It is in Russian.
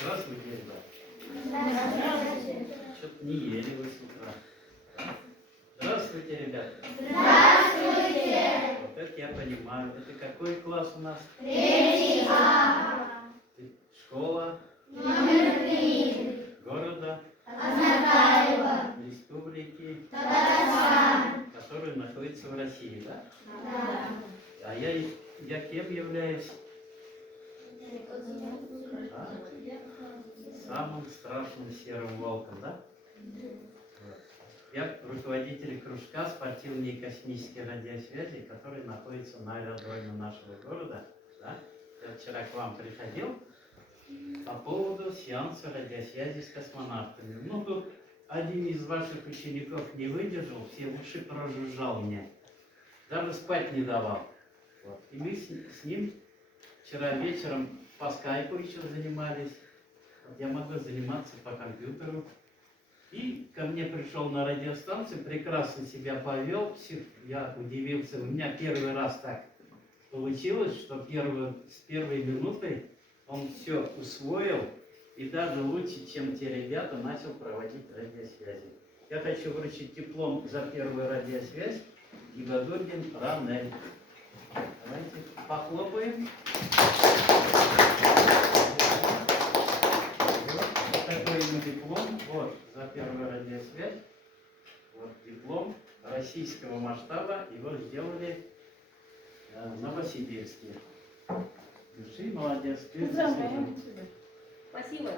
Здравствуйте, ребята. Здравствуйте. Что-то не ели вы с утра. Здравствуйте, ребята. Здравствуйте. Вот это я понимаю. Это какой класс у нас? Третий А. Школа? Номер 3. Города? Азатаева. Республики? Татарстан. Которая находится в России, да? Да. А я кем являюсь? Да? Самым страшным серым волком, да? Вот. Я руководитель кружка спортивной и космической радиосвязи, который находится на аэродроме нашего города. Да? Я вчера к вам приходил по поводу сеанса радиосвязи с космонавтами. Ну, тут один из ваших учеников не выдержал, все уши прожужжал мне. Даже спать не давал. Вот. И мы с ним вчера вечером по скайпу еще занимались. Вот я могу заниматься по компьютеру. И ко мне пришел на радиостанцию, прекрасно себя повел. Я удивился. У меня первый раз так получилось, что с первой минутой он все усвоил. И даже лучше, чем те ребята, начал проводить радиосвязи. Я хочу вручить диплом за первую радиосвязь Ибадургин Ранель. Давайте похлопаем. Вот такой ему диплом. Вот за первую радиосвязь. Вот диплом российского масштаба. Его сделали в Новосибирске. Души, молодец. Спасибо.